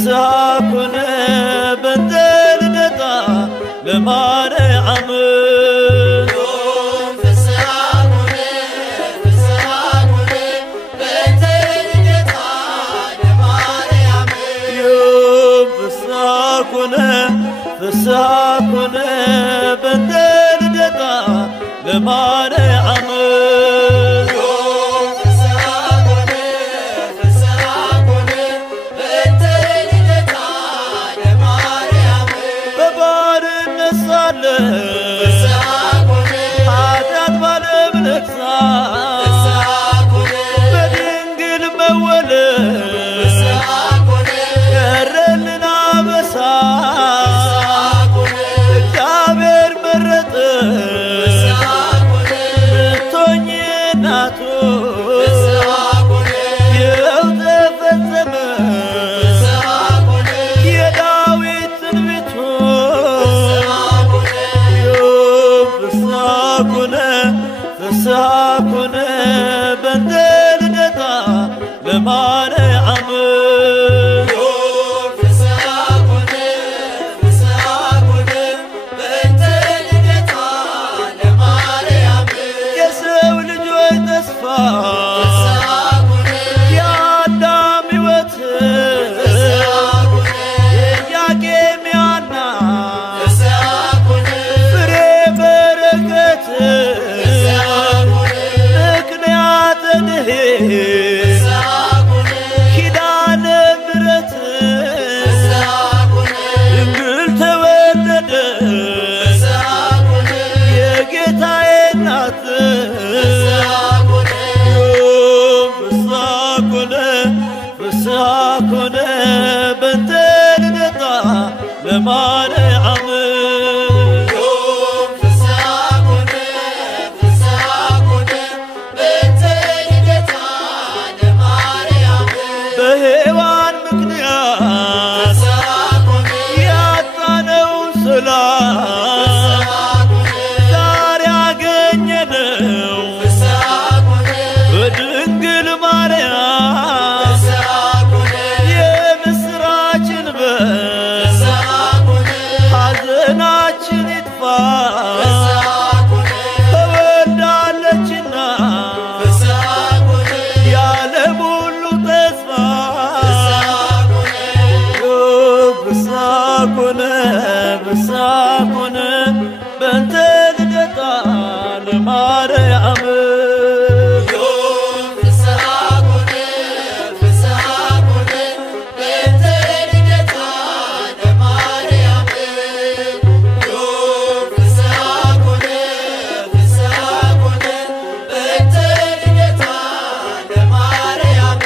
فساكنا بدل دتا لمارعم يوم فساكنا بدل دتا لمارعم يوم فساكنا بدل دتا لمارعم حاجات بالبنكسا بدنقل مولد يرلنا بسا اكتابير مرت بتوني ناتو يوتف الزمن يداويت البيتو فساكنا بدل دتا لمارعم يوم فساكنا بدل دتا لمارعم يسوي لجوي تسفى يا دامي وتر يا كيم يا ناس فري بركته كدان برت انقل تولد يا قطعي نات فساكنا بدل دتا لمارعم بهوان مكنيات ياتانو سلام دار ياغنينو بدنقل ماريام يمسراچن بس حزناچن يطفى تولدالچنا فساكنا بدل دتا لمارعم يوم فساكنا بدل دتا لمارعم يوم فساكنا بدل دتا لمارعم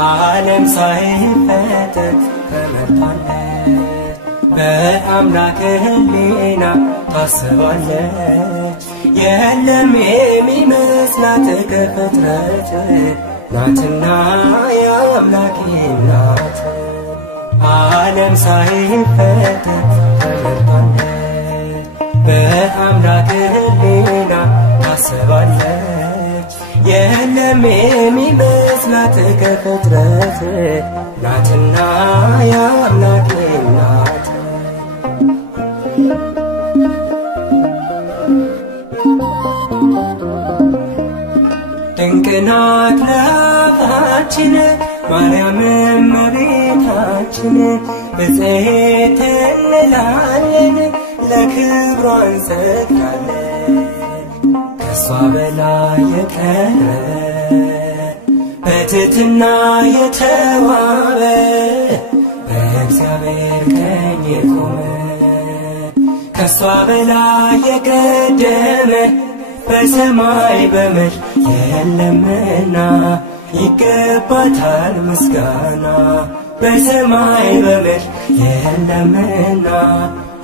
ዓለም ሳይፈጠር ተመርጣለች በአምላክ ሕሊና ታስባለች የለም የሚመስላት ከፍጥረት ናትና የአምላክ ናት ዓለም ሳይፈጠር ተመርጣለች በአምላክ ሕሊና ታስባለች የለም የሚመስላት ከፍጥረት ናትና የአምላክ ናት ድንቅናት ለአፋችን ማርያም እመቤታችን ብፅዕት እንላለን ለክብሯ እንሰግዳለን ከሷ በላይ የቀረበ በትሕትና የተዋበ በእግዚአብሔር ቀኝ የቆመ ከሷ በላይ የቀደመ በሰማይ በምድር የለምና ይገባታል ምስጋና በሰማይ በምድር የለምና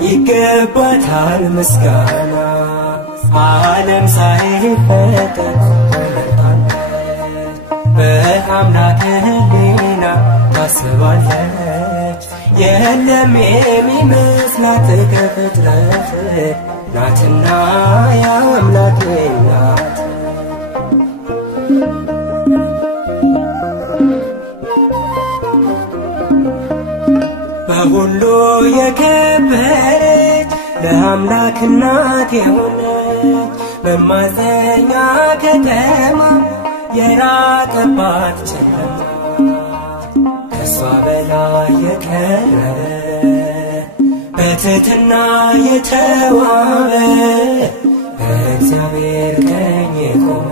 ይገባታል ምስጋና ዓለም ሳይፈጠር በአምላክ ሕሊና ታስባለች የለም የሚመስላት ከፍጥረት ናትና የአምላክ ናት በሁሉ የከበረች ለአምላክ እናት የሆነች በማፀኛ ከተማ የራቀባት ጨለማ ከሷ በላይ የቀረበ በትሕትና የተዋበ በእግዚአብሔር ቀኝ የቆመ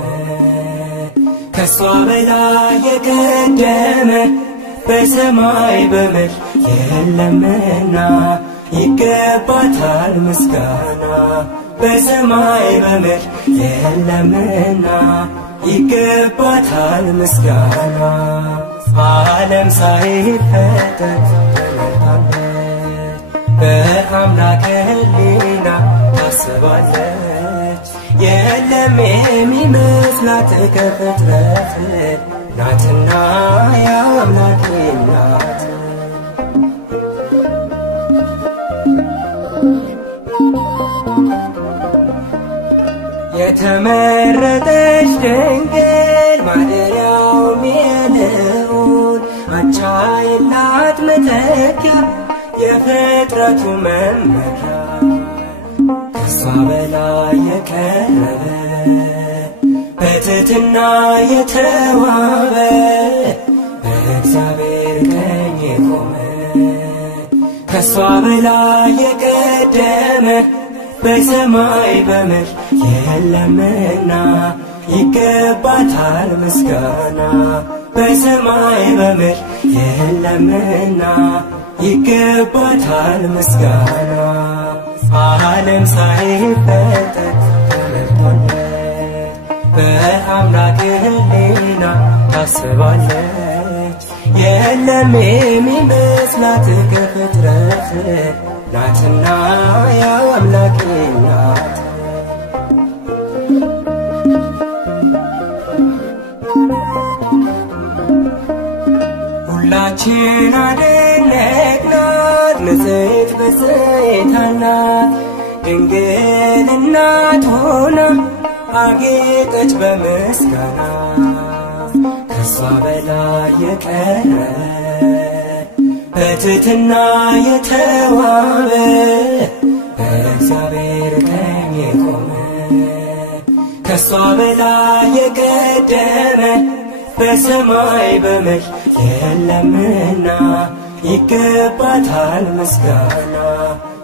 ከሷ በላይ የቀደመ በሰማይ በምድር የለምና ይገባታል ምስጋና በሰማይ በምድር የለምና ይገባታል ምስጋና ዓለም ሳይፈጠር በአምላክ ሕሊና ታስባለች የለም የሚመስላት ከፍጥረት ናትና የአምላክ ናት የተመረጠች ድንግል ማደሪያውም የልዑል አቻ የላት መተኪያ የፍጥረቱ መመኪያ ከሷ በላይ የቀረበ በትሕትና የተዋበ በእግዚአብሔር ቀኝ የቆመ ከሷ በላይ የቀደመ በሰማይ በምድር የለምና ይገባታል ምስጋና በሰማይ በምድር የለምና ይገባታል ምስጋና ዓለም ሳይፈጠር በአምላክ ሕሊና ታስባለች የለም የሚመስላት ከፍጥረት ናትና የአምላክ ናት ሁላችን አደነቅናት ንጽሕት ብፅዕት አላት ድንግል እናት ሆና አጌጠች በምስጋና ከሷ በላይ የቀረበ በትሕትና የተዋበ በእግዚአብሔር ቀኝ የቆመ ከሷ በላይ የቀደመ በሰማይ በምድር የለምና ይገባታል ምስጋና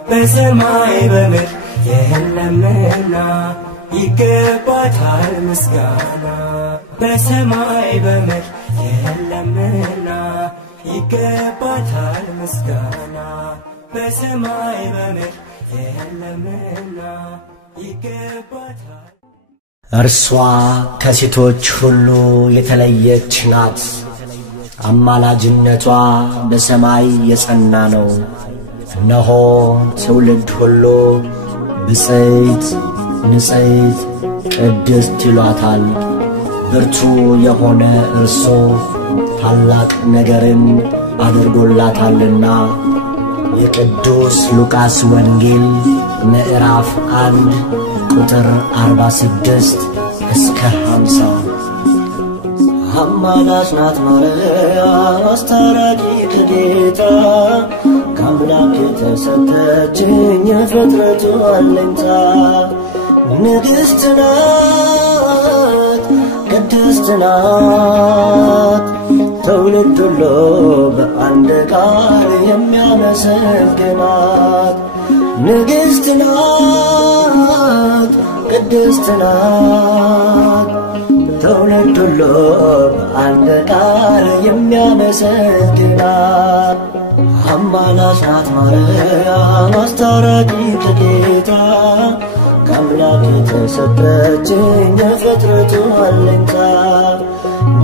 በሰማይ በምድር የለምና ይገባታል ምስጋና በሰማይ በምድር የለምና ይገባታል ምስጋና በሰማይ በምድር የለምና ይገባታል እርሷ ከሴቶች ሁሉ የተለየች ናት አማላጅነቷ በሰማይ የጸና ነው እነሆ ትውልድ ሁሉ ብፅዕት ንጽሕት ቅድስት ይሏታል ብርቱ የሆነ እርሱ ታላቅ ነገርን አድርጎላታልና የቅዱስ ሉቃስ ወንጌል ምዕራፍ 1 ቁጥር 46 እስከ 50 አማላጅ ናት ማርያም አስታራቂ ከጌታ ከአምላክ የተሰጠችኝ የፍጥረቱ አለኝታ ንግሥት ናት ቅድስት ቅድስት ናት ትውልድ ሁሉ በአንድ ቃል የሚያመሰግናት ንግሥት ናት ቅድስት ናት ትውልድ ሁሉ በአንድ ቃል የሚያመሰግናት አማላጅ ናት ማርያም አስታራቂ ከጌታ ከአምላክ የተሰጠችኝ የፍጥረቱ አለኝታ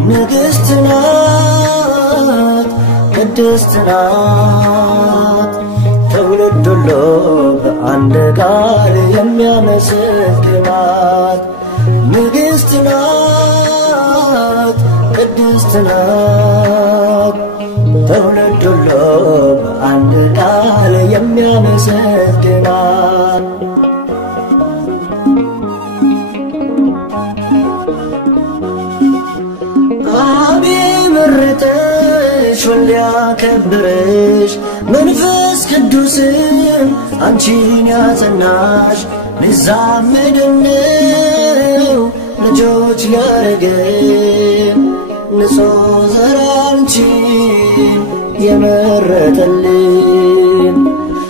ንግሥት ናት ቅድስት ናት ትውልድ ሁሉ በአንድ ቃል የሚያመሰግናት ንግሥት ናት ቅድስት ናት ትውልድ ሁሉ በአንድ ቃል የሚያመሰግናት አብ መረጠሽ ወልድ ያከበረሽ መንፈስ ቅዱስም አንቺን ያጸናሽ ንዛመድነው ልጆች ያረገን ንጹሕ ዘር አንቺን የመረጠልን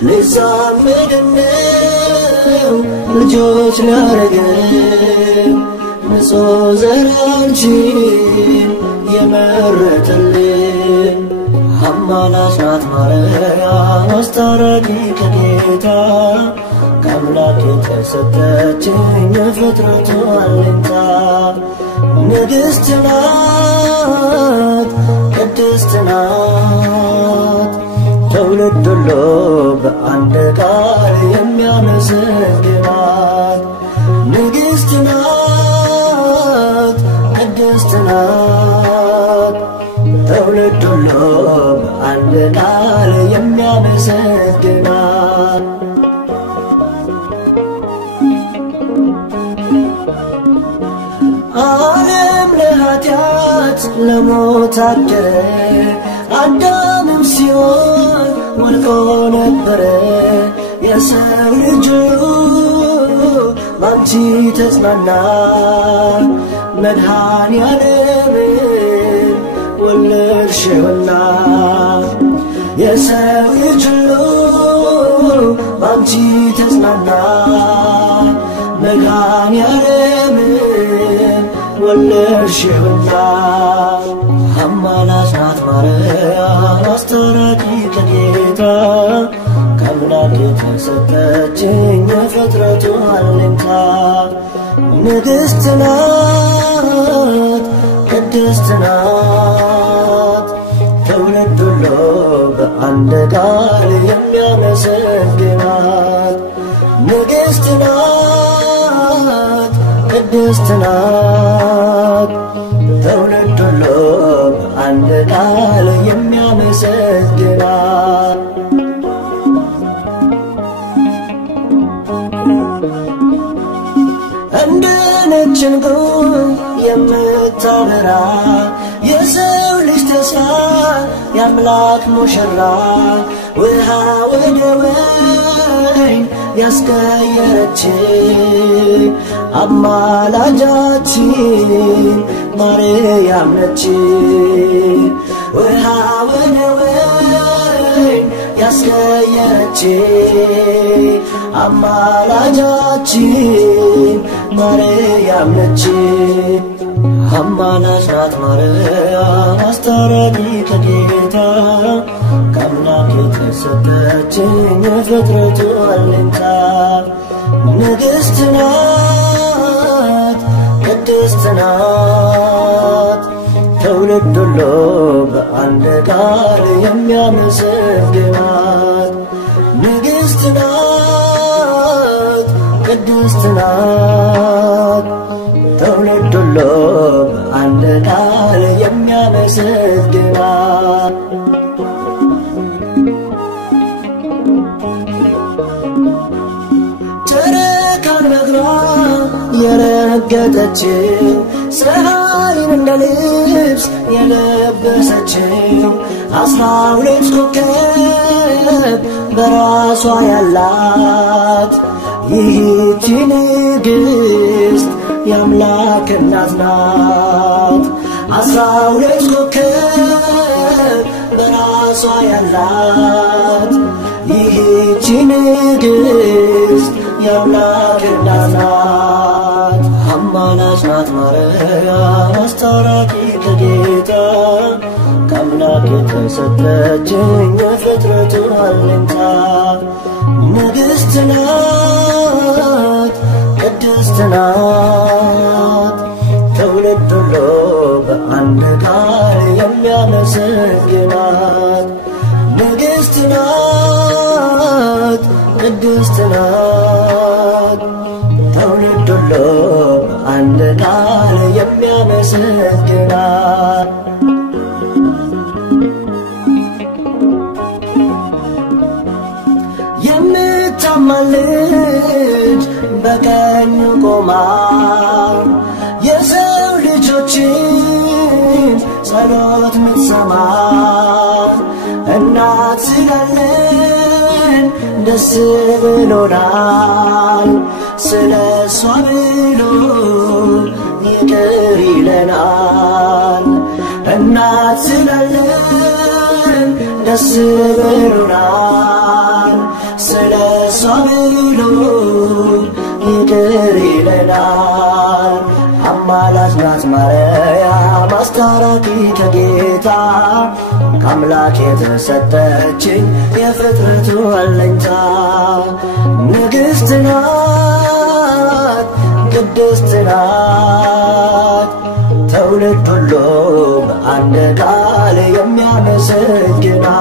ንዛመድነው ልጆች ያረገን ንጹሕ ዘር አንቺን የመረጠልን አማላጅ ናት ማርያም አስታራቂ ከጌታ ከአምላክ የተሰጠችኝ የፍጥረቱ አለኝታ ንግሥት ናት ቅድስት ናት ትውልድ ሁሉ በአንድ ቃል የሚያመሰግናት ንግሥት ናት ቅድስት ናት ትውልድ ሁሉ በአንድ ቃል የሚያመሰግናት ዓለም ለኃጢአት ለሞት አደረ አዳምም ሲሆን ወድቆ ነበረ የሰው ልጅ ባንቺ ተጽናና መድኃኔዓለምን ወለድሽውና የሰው ልጅ ባንቺ ተጽናና መድኃኔዓለምን ወለድሽውና አማላጅ ናት ማርያም አስታራቂ ከጌታ ከአምላክ የተሰጠችኝ የፍጥረቱ አለኝታ ንግሥት ናት ቅድስት ናት ትውልድ ሁሉ በአንድ ቃል የሚያመሰግናት ንግሥት ናት ቅድስት ናት ትውልድ ሁሉ በአንድ ቃል የሚያመሰግናት እንደ ነጭ ዕንቁ የምታበራ የሰው ልጅ ተስፋ የአምላክ ሙሽራ ውሃ ወደ ወይን ያስቀየረች አማላጃችን ማርያም ነች ውሃ ወደ ወይን ያስቀየረች አማላጃችን ማርያም ነች አማላጅ ናት ማርያም አስታራቂ ከጌታ ከአምላክ የተሰጠችኝ የፍጥረቱ አለኝታ ንግሥት ናት ቅድስት ናት ትውልድ ሁሉ በአንድ ቃል የሚያመሰግናት ንግሥት ናት ቅድስት ናት ትውልድ ሁሉ በአንድ ቃል የሚያመሰግናት ጨረቃን በእግሯ የረገጠችው ፀሐይን እንደ ልብስ የለበሰችው 12 ኮከብ በራሷ ያላት ይህች ንግሥት የአምላክ እናት ናት። 12 ኮከብ በራሷ ያላት ይህች ንግሥት የአምላክ እናት ናት። አማላጅ ናት ማርያም አስታራቂ ከጌታ ከአምላክ የተሰጠችኝ የፍጥረቱ አለኝታ ንግሥት ናት ቅድስት ናት ትውልድ ሁሉ በአንድ ቃል የሚያመሰግናት ንግሥት ናት ቅድስት ናት ትውልድ ሁሉ በአንድ ቃል የሚያመሰግናት የምታማልድ በቀኙ ቆማ የሰው ልጆችን ጸሎት ምትሰማ እናት ስላለን ደስ ብሎናል ስለሷ ብሎ ይቅር ይለናል እናት ስላለን ደስ ብሎናል ስለሷ ብሎ ይቅር ይለናል አማላጅ ናት ማርያም አስታራቂ ከጌታ ከአምላክ የተሰጠችኝ የፍጥረቱ አለኝታ ንግሥት ናት ቅድስት ናት ትውልድ ሁሉ በአንድ ቃል የሚያመሰግናት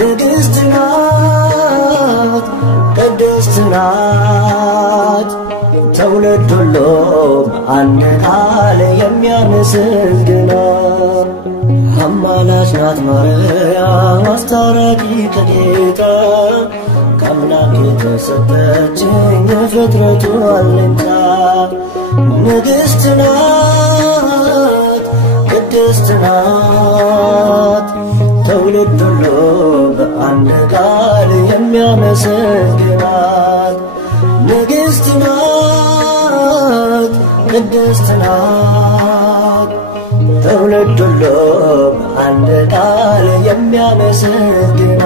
ንግሥት ናት ቅድስት ናት ትውልድ ሁሉ በአንድ ቃል የሚያመሰግናት አማላጅ ናት ማርያም አስታራቂ ከጌታ ከአምላክ የተሰጠችኝ የፍጥረቱ አለኝታ ንግሥት ናት ቅድስት ናት ትውልድ ሁሉ በአንድ ቃል የሚያመሰግናት ንግሥት ናት ቅድስት ናት ትውልድ ሁሉ በአንድ ቃል የሚያመሰግናት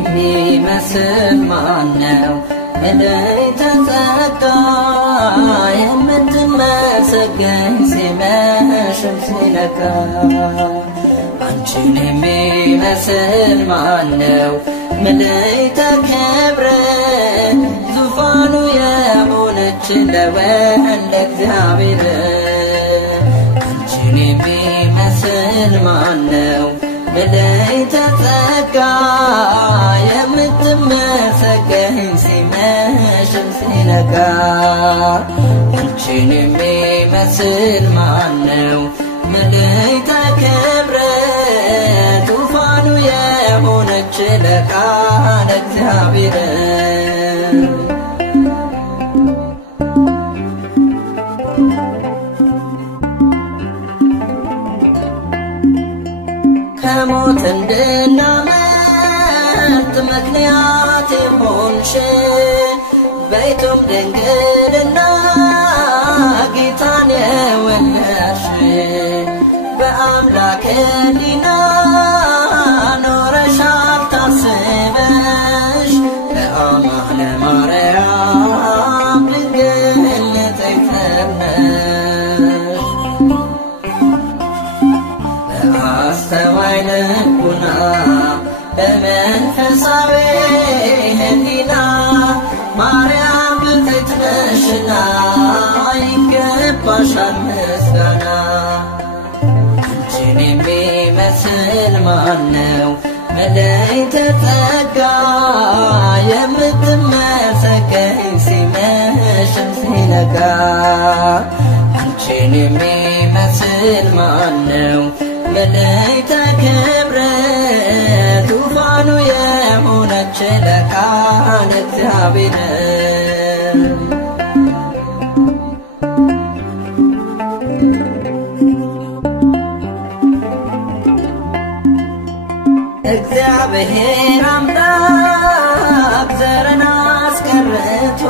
የሚመስል ማነው እለይተ ጸጋ የምትመሰገን ሲመሽም ሲነጋ አንቺን የሚመስል ማነው እለይተ ክብር ዙፋኑ የሆነች ለወልደ እግዚአብሔር አንቺን የሚመስል ማነው እለይተ ጸጋ የምትመሰገን ሲመሽም ሲነጋ አንቺን የሚመስል ማነው እለይተ ክብር ዙፋኑ የሆነች ለቃለ እግዚአብሔር ከሞት እንድናመልጥ ምክንያት የሆንሽ በይቱም ድንግልና ጌታን የወለድሽ በአምላክ ሕሊና ኖረሻል ታስበሽ ለአማነ ማርያም ድንግል ንጽሕት ነሽ በአስተዋይ ልቡና በመንፈሳዊ ሕሊና ማርያም ብፅዕት ነሽና ይገባሻል ምስጋና። አንቺን የሚመስል ማነው መለይተ ጸጋ የምትመሰገኝ ሲመሽም ሲነጋ። አንቺን የሚመስል ማነው መለይተ ክብር ዙፋኑ የሆነች ለካህን እግዚአብሔር። እግዚአብሔር አምላክ ዘርን አስቀርቶ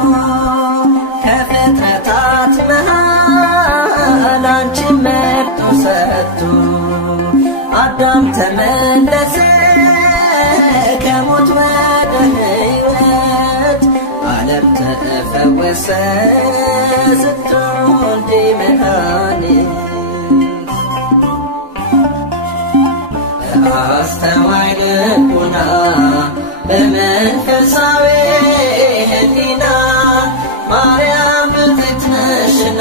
ከፍጥረታት መሃል አንቺን መርጦ ሰጥቶ አዳም ተመለሰ ከሞት ወደ ሕይወት ዓለም ተፈወሰ ስትወልጂ መድኃኒት። በአስተዋይ ልቡና በመንፈሳዊ ሕሊና ማርያም ብፅዕት ነሽና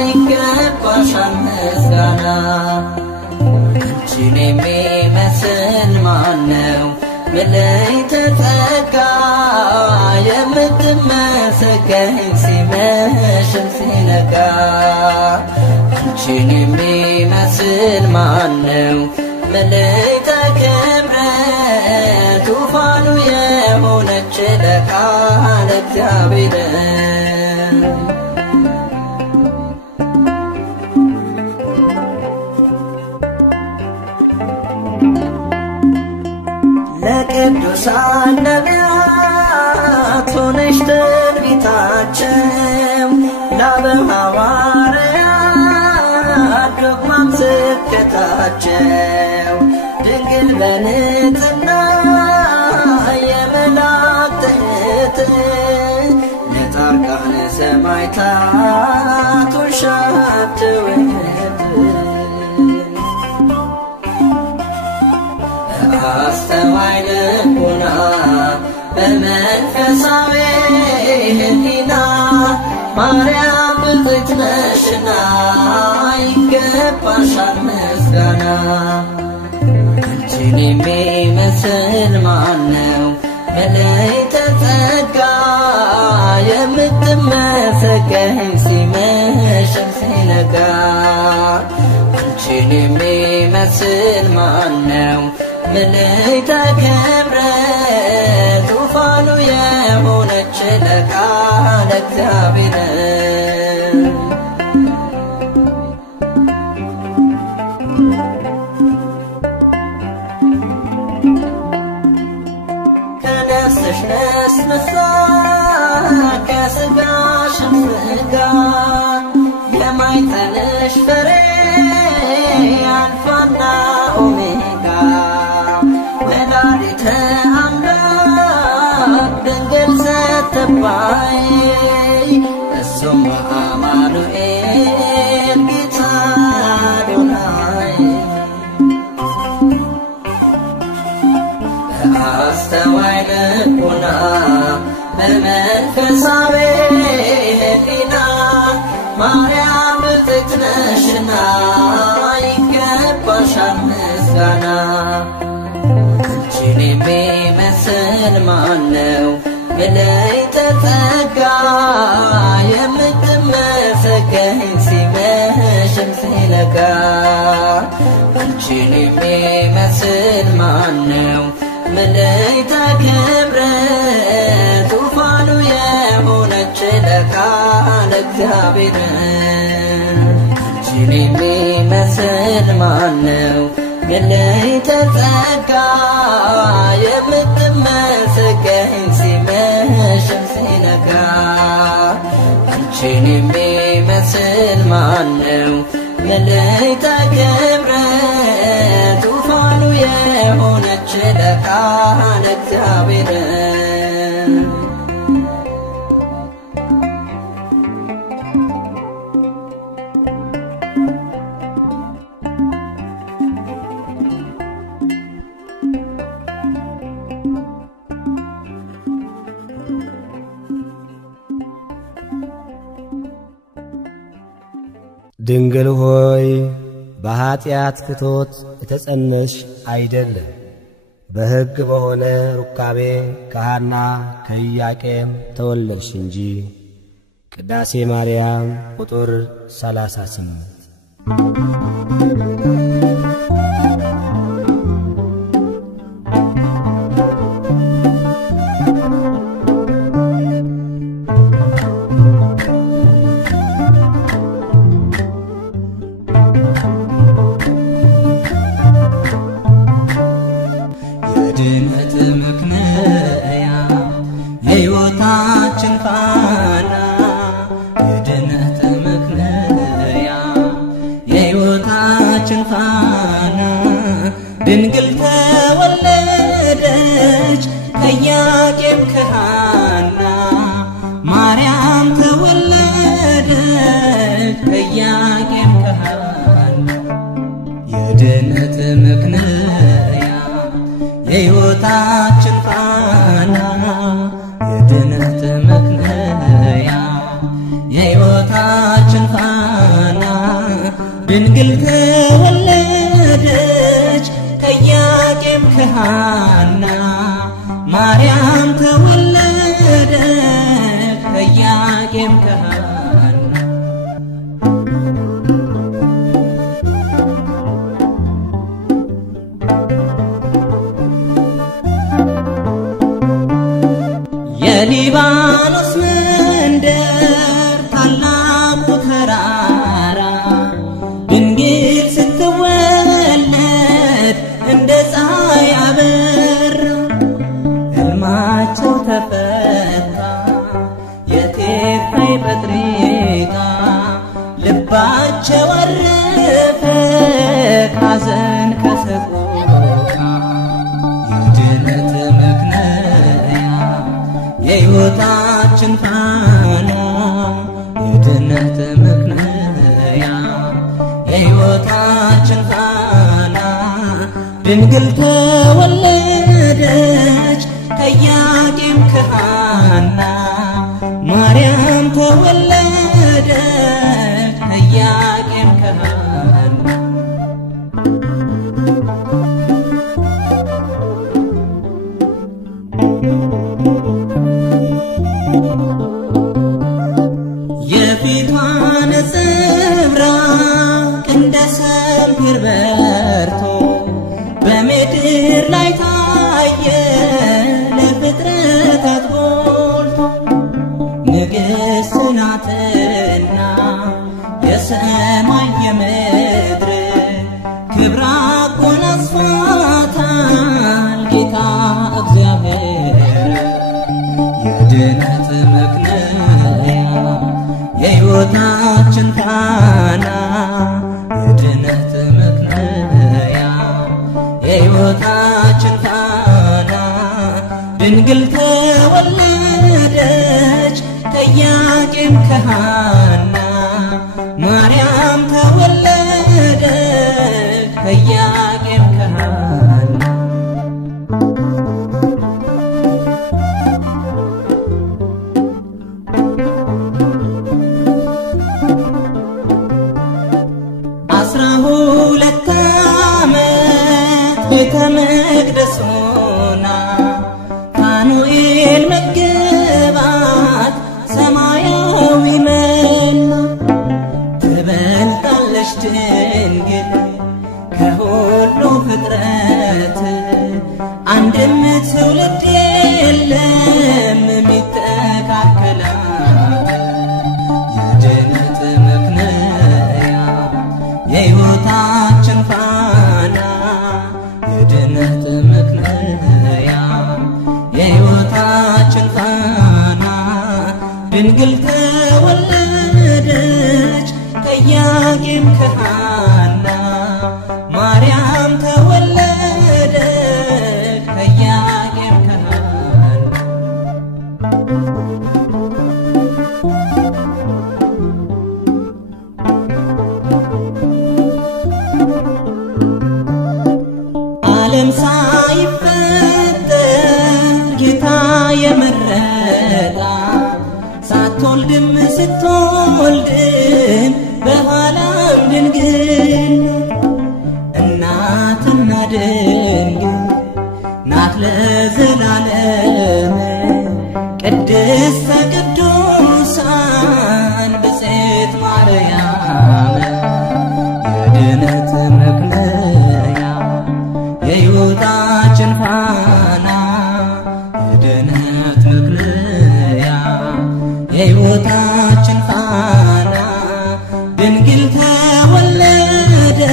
ይገባሻል ምስጋና። አንቺን የሚመስል ማነው መለይተ ጸጋ የምትመሰገኝ ሲመሽም ሲነጋ። አንቺን የሚመስል ማነው መለይተ ክብር ዙፋኑ የሆነች ለካህን እግዚአብሔር። ለቅዱሳን ነቢያት ሆነሽ ትንቢታቸው ለአበው ሐዋርያት ዶግማም ስብከታቸው ድንግል በንጽሕና የመላእክት እህት ለጻድቃን ሰማዕታት ሆንሻት ውህት። በአስተዋይ ልቡና በመንፈሳዊ ሕሊና ማርያም ብፅዕት ነሽና ይገባሻል ምስጋና። አንቺን የሚመስል ማነው መለይተ ጸጋ የምትመሰገኝ ሲመሽም ሲነጋ። አንቺን የሚመስል ማነው መለይተ ክብር ዙፋኑ የሆነች ለካህን እግዚአብሔር። ከነፍስሽ ነስንሳ ከሥጋሽም ሥጋ የማኅፀንሽ ፍሬ አልፋና ኦሜጋ ወላዲተ አምላክ ድንግል ስትባይ እሱም አማኑኤል ጌታ አዶናይ። በአስተዋይ ልቡና በመንፈሳዊ ሕሊና ማርያም ብፅዕት ነሽና ይገባሻል ምስጋና። አንቺን የሚመስል ማነው መለይተ ጸጋ የምትመሰገኝ ሲመሽም ሲነጋ። አንቺን የሚመስል ማነው መለይተ ክብር ዙፋኑ የሆነች ለካህን እግዚአብሔር። አንቺን የሚመስል ማነው መለይተ ጸጋ የምትመሰገኝ ሲመሽም ሲነጋ። አንቺን የሚመስል ማነው መለይተ ክብር ዙፋኑ የሆነች ለካህን እግዚአብሔር። ድንግል ሆይ በኃጢአት ፍቶት የተጸነሽ አይደለም በሕግ በሆነ ሩካቤ ከሐና ከኢያቄም ተወለድሽ እንጂ። ቅዳሴ ማርያም ቁጥር 38 የድነት ምክንያት የሕይወታችን ፋና የድነት ምክንያት የሕይወታችን ፋና ድንግል ተወለደች ከኢያቄም ከሐና ማርያም ተወለደች ከኢያቄም ከሐና የድነት ምክንያት የሕይወታችን ፋና የድነት ምክንያት የሕይወታችን ፋና ድንግል ተወለደች ከኢያቄም ከሐና ማርያም ተወለደች ከኢያቄም ከሐና የሊባኖስ መንደር ታላቁ ተራራ ድንግል ስትወለድ እንደ ፀሐይ አበራ። ሕልማቸው ተፈታ የቴፋይ ጴጥሪቃ ልባቸው አረፈ ካዘን ከሰቆቃ የድነት ምክንያት የሕይወታችን ፋና የድነት ምክንያት የሕይወታችን ፋና ድንግል ተወለደች ከኢያቄም ከሐና ማርያም ተወለደች ከኢያቄም ከሐና የፊቷ ነጸብራቅ እንደ ሰምፔር በርቶ በምድር ላይ ታየ ለፍጥረታት ጎልቶ። ንግሥት ናትና የሰማይ የምድር ክብራ አጎናጽፏታል ጌታ እግዚአብሔር። የድነት ምክንያት የሕይወታችን ፋና የድነት ምክንያት የሕይወታችን ፋና ድንግል ተወለደች ከኢያቄም ከሐና ማርያም ተወለደች ከኢያቄም ከሐና ሁለት ዓመት ቤተ መቅደስ ሆና ፋኑኤል መገባት ሰማያዊ መና ትበልጣለች ድንግል ከሁሉ ፍጥረት አንድም ትውልድ የለም የሚተካከላት። የድነት ምክንያት የሕይወታችን ፋና የድነት ምክንያት የሕይወታችን ፋና ድንግል ተወለደች ከኢያቄም ከሐና ማርያም ተወለደች ከኢያቄም ከሐና ዓለም ሳይፈጠር ጌታ የመረጣት ሳትወልድም ስትወልድም በኋላ መክለያ የሕይወታችን ፋና የድነት መክለያ የሕይወታችን ፋና ድንግል ተወለደች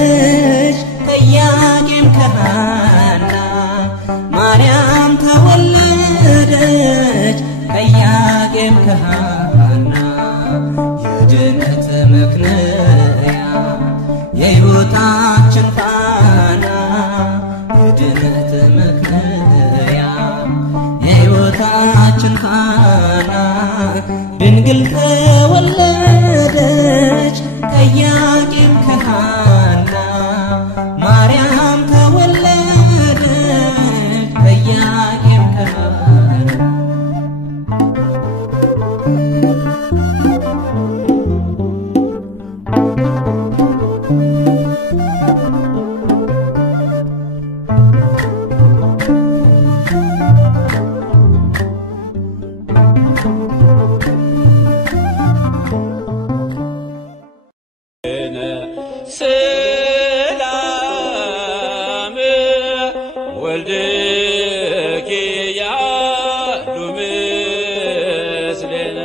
ከኢያቄም ከሐና ማርያም ተወለደች ከኢያቄም ከሐና የድነት መክለያ የሕይወታችን ፋና የድነት መክለያ የሕይወታችን ፋና ድንግል ተወለደች ከኢያቄም ከሐና ማርያም ተወለደች ከኢያቄም ከሐና ሰላም ወልድኪ ያሉ ምስሌነ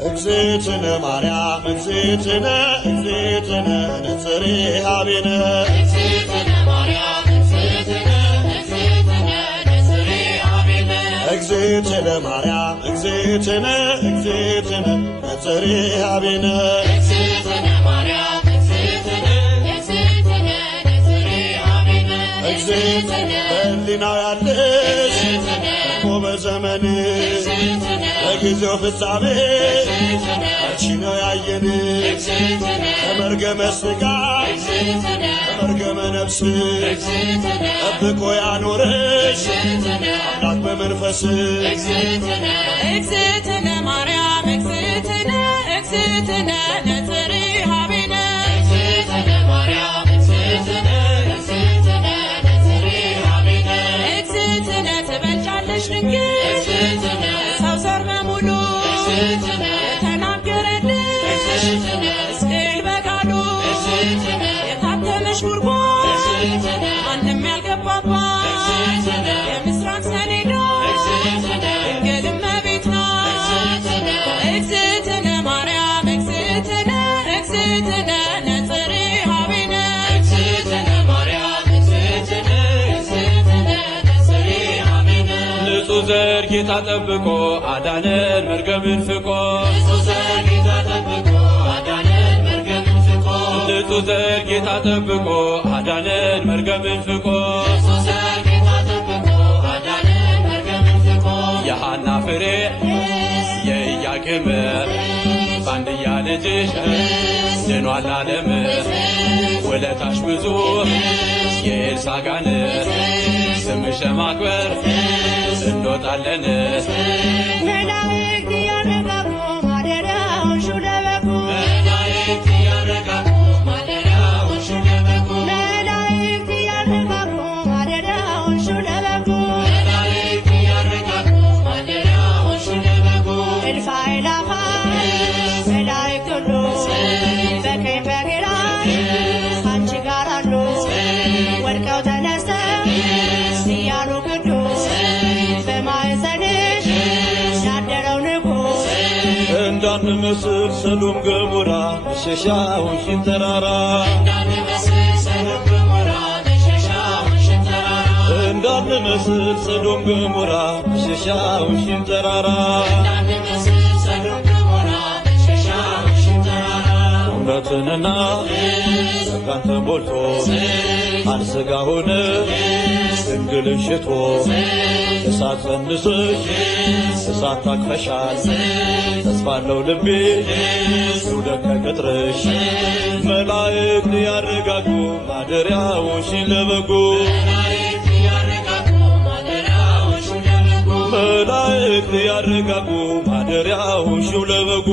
እግዝእትነ ማርያም እግዝእትነ እግዝእትነ ነጽሬ ሀቤነ እግዝእትነ ማርያም እግዝእትነ እግዝእትነ ነጽሬ ሀቤነ እግዝእትነ ማርያም እግዝእትነ እግዝእትነ ነጽሬ ሀቤነ እግዝእትነ ማርያም እግዝእትነ እግዝእትነ ነጽሬ ሀቤነ እግዝእትነ በሕሊናው ያለሽ እኮ በዘመንሽ ለጊዜው ፍጻሜ አንቺ ነው ያየን ከመርገመ ሥጋ ከመርገመ ነፍስ ጠብቆ ያኖረሽ አምላክ በመንፈስ እግዝእትነ ማርያም እግዝእትነ እግዝእትነ ነጽሬ ሀቤነ እግዝእትነ ማርያም እግዝእትነ እግዝእትነ ነጽሬ ሀቤነ እግዝእትነ ትበልጫለሽ ድንግል ሰው ዘር በሙሉ የተናገረልሽ ሕዝቅኤል በቃሉ የታተመሽ ጉድጓድ ማንም ያልገባባት የምስራቅ ሰሌዳ ድንግል እመቤት ናት። እግዝእትነ ማርያም እግዝእትነ እግዝእትነ ነጽሬ ሀቤነ እግዝእትነ ማርያም እግዝእትነ እግዝእትነ ነጽሬ ሀቤነ ንጹሕ ዘር ጌታ ጠብቆ አዳነን መርገምን ፍቆ ንጹሕ ዘር ጌታ ጠብቆ አዳነን መርገምን ፍቆ ንጹሕ ዘር ጌታ ጠብቆ አዳነን መርገምን ፍቆ ንጹሕ ዘር ጌታ ጠብቆ አዳነን መርገምን ፍቆ የሐና ፍሬ የኢያቄም ባንድያ ልጅሽ ድኗል ዓለም ውለታሽ ብዙ የኤልሳጋን ስምሽ ማክበር እንወጣለን መላእክት ያረጋጉ ማደሪያውን ሹለበኩ መላእክት ያረጋጉ ማደሪያውን ሹለበኩ መላእክት ያረጋጉ ማደሪያውን ሹለበኩ መላእክት ያረጋጉ ማደሪያውን ሹለበኩ እልፍ አእላፋት መላእክት ሁሉ በቀኝ በግራ ከአንቺ ጋር አሉ ወድቀው ተነስተው እያሉ ቅዱስ በማኅፀንሽ ያደረው ንጉሥ እንዳንመስል ሰዶም ገሞራ መሸሻውን ሽን ተራራ እንዳንመስል ሰዶም ገሞራ መሸሻውን ሽን ተራራ እንዳንመስል ሰዶም ገሞራ መሸሻውን ሽን ተራራ እንዳንመስል ሰዶም ገሞራ መሸሻውን ሽን ተራራ እውነትንና ጸጋን ተሞልቶ ቃል ሥጋ ሆነ ድንግልን ሽቶ እሳት ጸንሰሽ እሳት ታቅፈሻል ተስፋለው ልቤ ይውደቅ ከቅጥርሽ መላእክት ያረጋጉ ማደሪያውሽን ለበጉ መላእክት ያረጋጉ ማደሪያውሽን ለበጉ መላእክት ያረጋጉ ማደሪያውሽን ለበጉ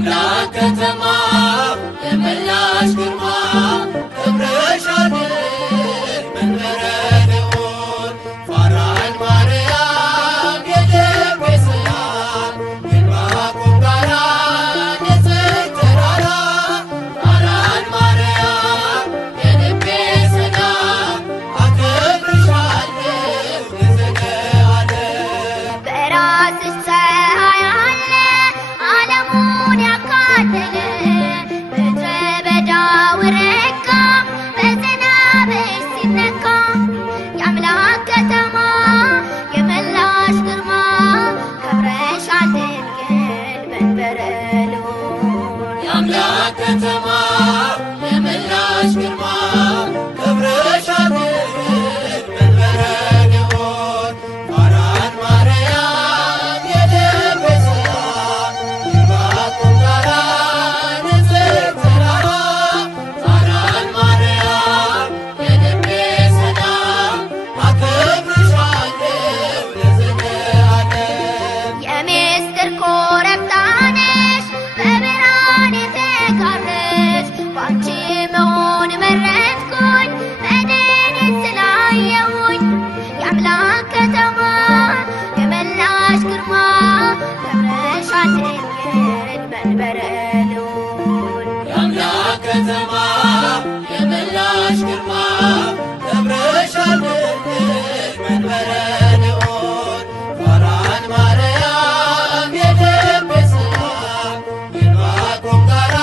የአምላክ ከተማ የመላሽ ግርማ ክብርሻል መንበረ ልዑል ፋራን ማርያም የልቤ ሰላም የዕንባቆም ጋራ ንጽሕት ተራራ ፋራን ማርያም የልቤ ሰላም አከብርሻለሁ ለዘለዓለም በራስሽ ፀሐይ አለ ዓለሙን ያካለለ ምድረ በዳው ረጋ በዝናብሽ ሲነካ የአምላክ ከተማ የመላሽ ግርማ ከብረሻል ድንግል መንበረ ልዑል የአምላክ ከተማ የመላሽ ግርማ ክብርሻል መንበረ ልዑል ፋራን ማርያም የልቤ ሰላም የዕንባቆም ጋራ ንጽሕት ተራራ ፋራን ማርያም የልቤ ሰላም አከብርሻለሁ ለዘለዓለም የምስጢር ኮረብታ ነሽ በብርሃን የተጋረድሽ ባንቺ መሆን መረጥኩኝ መድንን ስላየሁኝ የአምላክ ከተማ የመላሽ ግርማ ከብረሻል ድንግል መንበረ ልዑል የአምላክ ከተማ የመላሽ ግርማ ክብርሻል መንበረ ልዑል ፋራን ማርያም የልቤ ሰላም የዕንባቆም ጋራ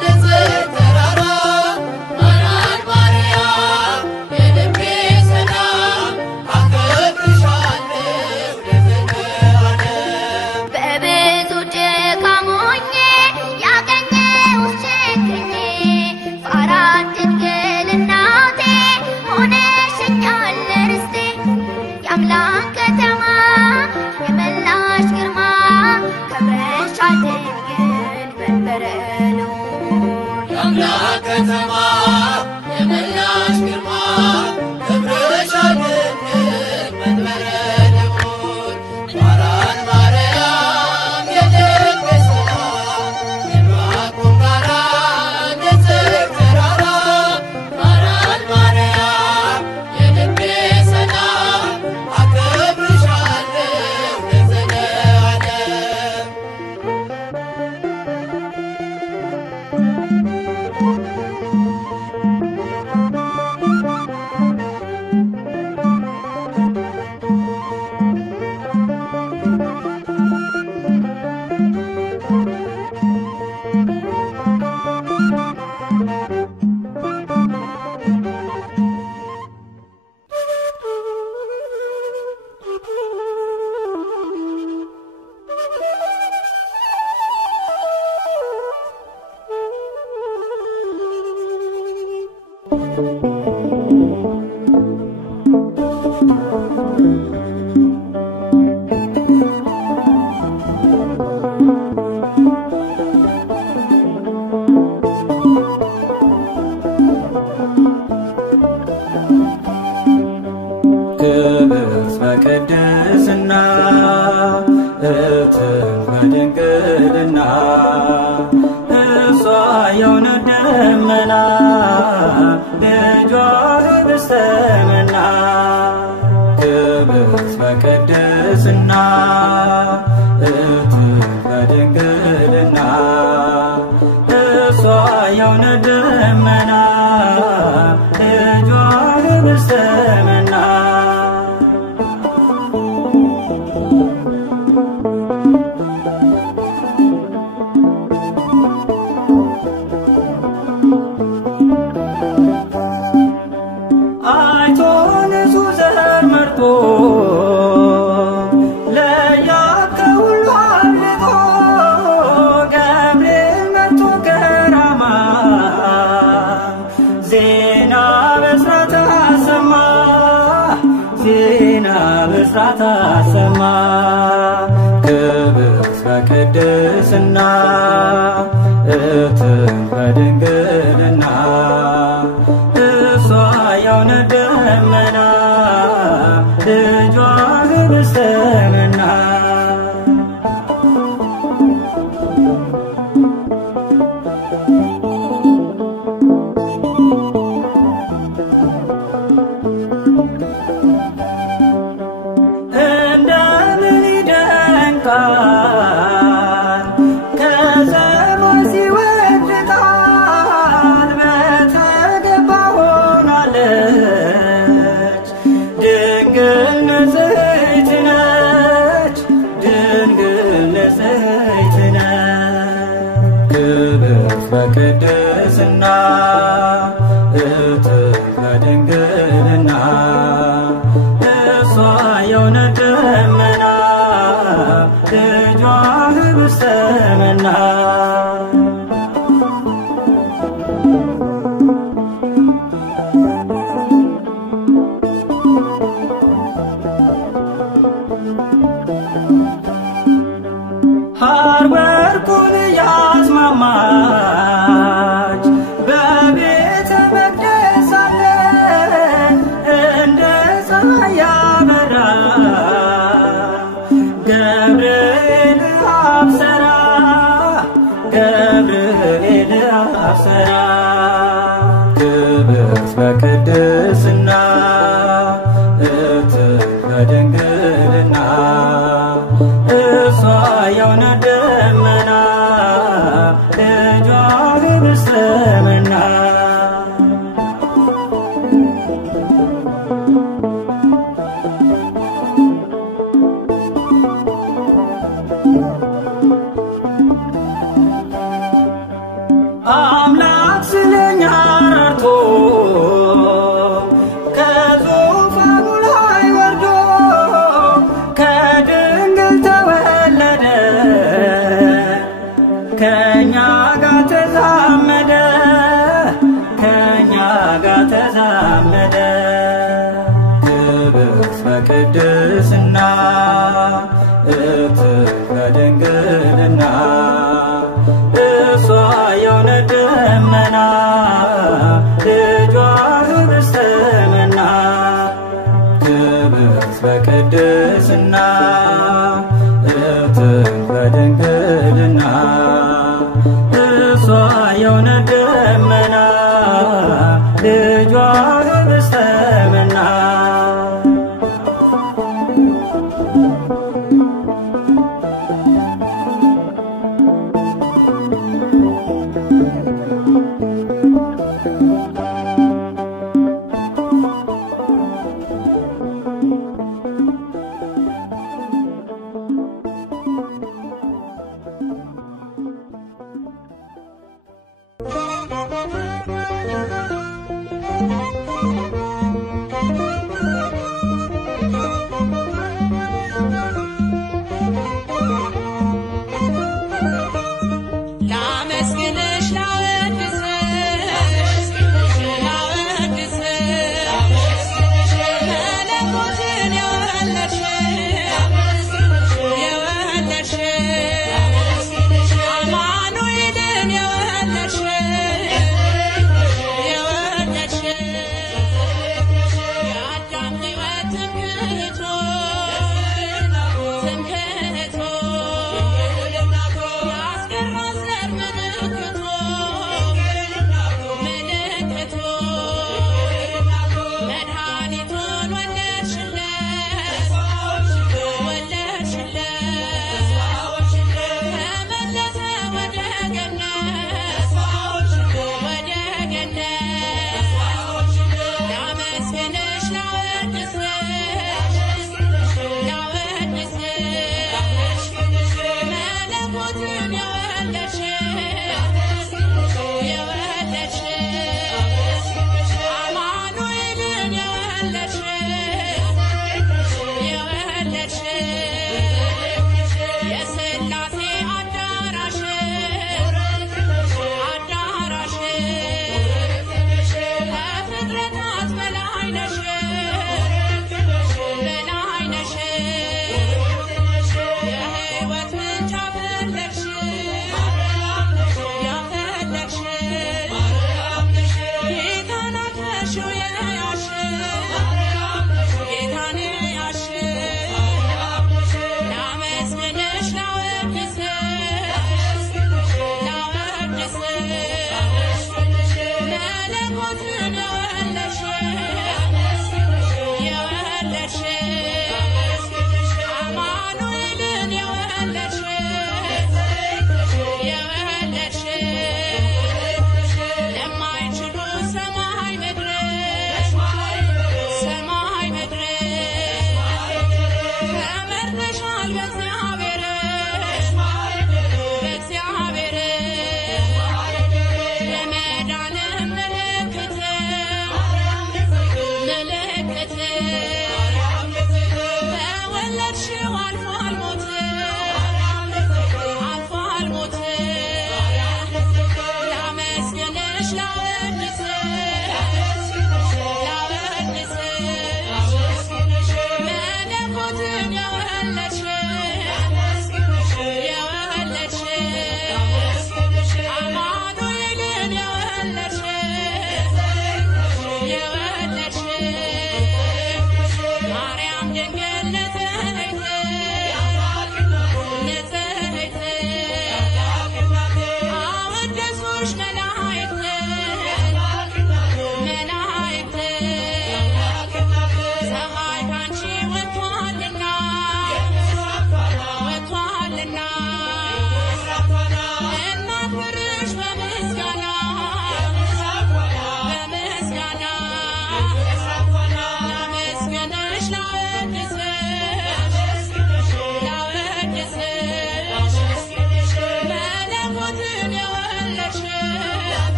ንጽሕት ተራራ ፋራን ማርያም የልቤ ሰላም አከብርሻለሁ ለዘለዓለም በብዙ ድካም ሆኜ ያገኘሁሽ ችግኜ ፋራን ድንግል እናቴ ሆነሽኛል ርስቴ የአምላክ ከተማ የመላሽ ግርማ ከብረሻል ድንግል መንበረ ልዑል የአምላክ ከተማ የመላሽ ግርማ ክብርሻል መንበረ ልዑል ፋራን ማርያም የልቤ ሰላም የዕንባቆም ጋራ ንጽሕት ተራራ ፋራን ማርያም የልቤ ሰላም አከብርሻለሁ ለዘለዓለም ክብርት በቅድስና እትም በድንግልና እሷ የእውነት ደመና ልጇ ኅብስተ መና ክብርት በቅድስና እትም በድንግልና እሷ የእውነት ደመና ልጇ ኅብስተ መና አይቶ ንጹሕ ዘር መርጦ ለያት ከሁሉ አብልጦ ገብርኤል መጥቶ ከራማ ዜና ብስራት አሰማ ዜና ብስራት አሰማ ክብርት በቅድስና እትም በድንግልና እሷ የእውነት ደመና ልጇ ኅብስተ መና በቅድስና እትህ በድንግልና እሷ የእውነት ደመና ልጇ ኅብስተ መና ሐር ወርቁን ያስማማች በቤተ መቅደስ ሳለ እንደ ፀሐይ ያበራ ገብርኤል አብሰራ ገብርኤል አብሰራ ክብርት በቅድስና እትህ በድንግልና እሷ የእውነት ደመና ልጇ ኅብስተ መና አምላክ ስለኛ ራርቶ ከዙፋኑ ላይ ወርዶ ከድንግል ተወለደ ከእኛ ጋር ተዛመደ ከእኛ ጋር ተዛመደ ክብርት በቅድስና እትህ በድንግልና እሷ የእውነት ደመና ልጇ ኅብስተ መና ክብርት በቅድስና እትህ በድንግልና እሷ የእውነት ደመና ልጇ ኅብስተ መና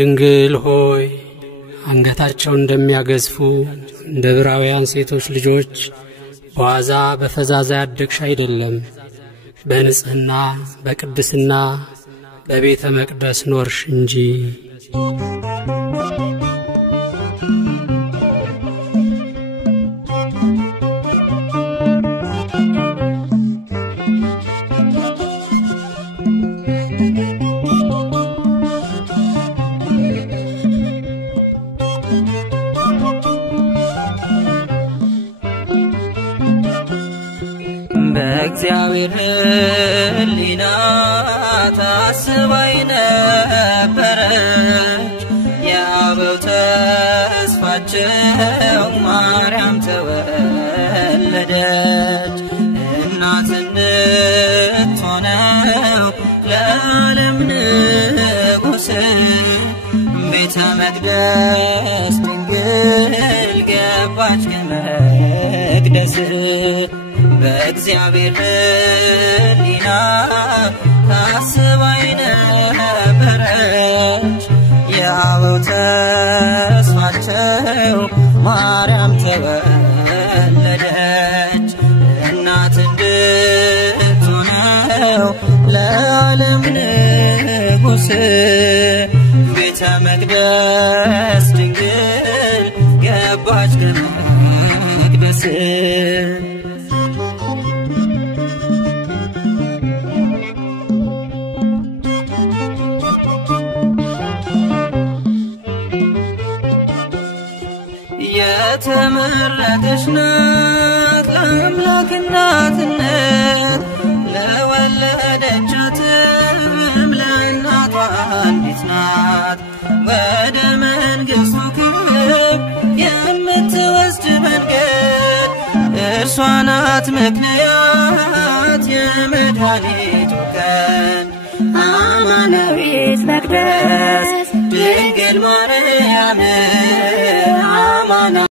ድንግል ሆይ አንገታቸው እንደሚያገዝፉ እንደ ዕብራውያን ሴቶች ልጆች በዋዛ በፈዛዛ ያደግሽ አይደለም። በንጽህና በቅድስና በቤተ መቅደስ ኖርሽ እንጂ። በእግዚአብሔር ሕሊና ታስባይ ነበረች የአበው ተስፋቸው ማርያም ተወለደች። እናት እንድትሆነው ለዓለም ንጉሥ ቤተ መቅደስ ድንግል ገባች ከመቅደስ። በእግዚአብሔር ሕሊና ታስባይ ነበረች የአበው ተስፋቸው ማርያም ተወለደች። እናት እንድትሆነው ለዓለም ንጉሥ ቤተ መቅደስ ድንግል ገባች ከመቅደስ። የተመረጠች ናት ለአምላክ እናትነት ለወለደቻትም ለእናቷ አንዲት ናት። ወደ መንግሥቱ ክብር የምትወስድ መንገድ እርሷ ናት ምክንያት የመድኃኒቱ ቀን። አማናዊት መቅደስ ድንግል ማርያም አማና